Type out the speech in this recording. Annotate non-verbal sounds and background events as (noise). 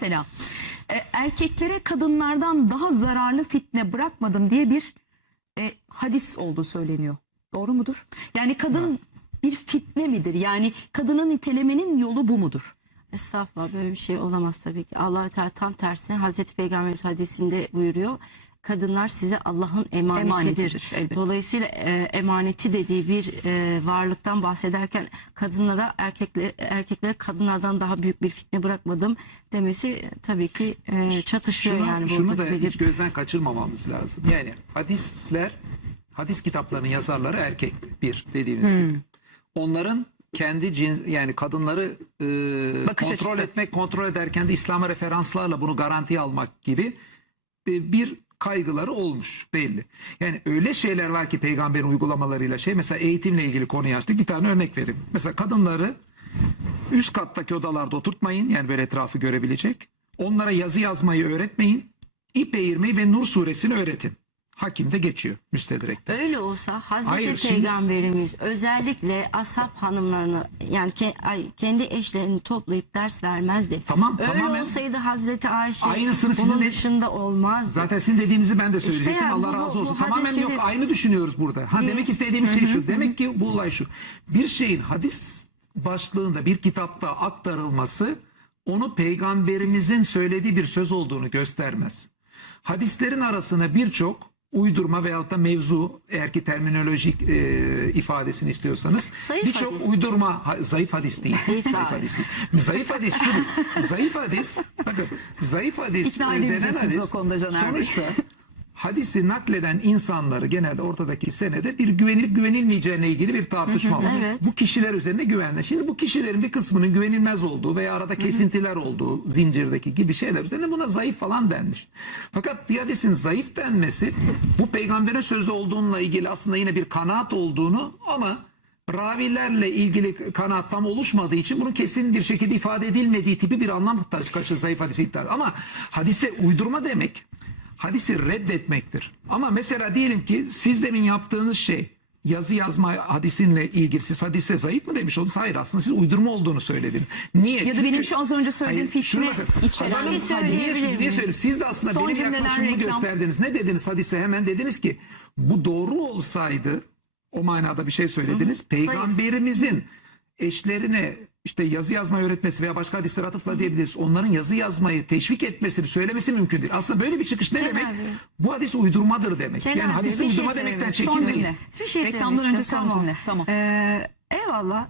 Mesela e, erkeklere kadınlardan daha zararlı fitne bırakmadım diye bir e, hadis olduğu söyleniyor. Doğru mudur? Yani kadın bir fitne midir? Yani kadının nitelemenin yolu bu mudur? Estağfurullah böyle bir şey olamaz tabii ki. allah Teala tam tersine Hazreti Peygamberimiz hadisinde buyuruyor. Kadınlar size Allah'ın emanetidir. Emanetidir, elbette. Dolayısıyla e, emaneti dediği bir e, varlıktan bahsederken kadınlara erkekler erkeklere kadınlardan daha büyük bir fitne bırakmadım demesi tabii ki e, çatışıyor Şunu, yani şunu da bir- hiç gözden kaçırmamamız lazım. Yani hadisler, hadis kitaplarının yazarları erkek bir dediğimiz Hmm. gibi. Onların kendi cins yani kadınları e, Bakış kontrol açısı. etmek, kontrol ederken de İslam'a referanslarla bunu garantiye almak gibi e, bir kaygıları olmuş belli. Yani öyle şeyler var ki peygamberin uygulamalarıyla şey mesela eğitimle ilgili konuyu açtık. Bir tane örnek vereyim. Mesela kadınları üst kattaki odalarda oturtmayın. Yani böyle etrafı görebilecek. Onlara yazı yazmayı öğretmeyin. İp eğirmeyi ve Nur suresini öğretin. Hakim de geçiyor müstedrekte. Öyle olsa Hazreti Hayır, şimdi- Peygamberimiz özellikle ashab hanımlarını yani ke- ay, kendi eşlerini toplayıp ders vermezdi. Tamam, Öyle tamamen- olsaydı Hazreti Ayşe Aynısını bunun sizin de- dışında olmazdı. Zaten sizin dediğinizi ben de söyleyecektim. yani Allah bu- razı bu olsun. hadis-i Tamamen yok. şerif- Aynı düşünüyoruz burada. Ha Bir- demek istediğimiz şey şu. Demek ki bu olay şu. Bir şeyin hadis başlığında bir kitapta aktarılması onu peygamberimizin söylediği bir söz olduğunu göstermez. Hadislerin arasına birçok uydurma veyahut da mevzu eğer ki terminolojik e, ifadesini istiyorsanız birçok uydurma ha- zayıf hadis değil. Zayıf hadis. değil. Zayıf hadis şudur. (laughs) zayıf hadis bakın zayıf hadis İkna e, denen edemeyeceksiniz hadis o konuda Caner Bey. sonuçta hadisi nakleden insanları genelde ortadaki senede bir güvenilip güvenilmeyeceğine ilgili bir tartışma var. evet. Bu kişiler üzerine güvenle. Şimdi bu kişilerin bir kısmının güvenilmez olduğu veya arada kesintiler olduğu zincirdeki gibi şeyler üzerine buna zayıf falan denmiş. Fakat bir hadisin zayıf denmesi bu peygamberin sözü olduğunla ilgili aslında yine bir kanaat olduğunu ama ravilerle ilgili kanaat tam oluşmadığı için bunun kesin bir şekilde ifade edilmediği tipi bir anlam taşı kaçır zayıf hadisi iddia. Ama hadise uydurma demek hadisi reddetmektir. Ama mesela diyelim ki siz demin yaptığınız şey yazı yazma hadisinle ilgili siz hadise zayıf mı demiş oldunuz? Hayır aslında siz uydurma olduğunu söyledin. Niye? Ya da benim şu az önce söylediğim Hayır, fitne içeren Hadis- bir şey Niye, niye söyleyeyim? Siz de aslında Son benim yaklaşımımı reklam. gösterdiniz. Ne dediniz hadise? Hemen dediniz ki bu doğru olsaydı o manada bir şey söylediniz. Peygamberimizin eşlerine işte yazı yazmayı öğretmesi veya başka hadisler atıfla diyebiliriz. Onların yazı yazmayı teşvik etmesini söylemesi mümkün değil. Aslında böyle bir çıkış ne Cener demek? Bey. Bu hadis uydurmadır demek. Cener yani Bey, hadisi bir şey uydurma demekten söylemek Son çekinmeyin. cümle. Bir şey Reklamdan söylemek önce son cümle. Tamam. Ee, eyvallah.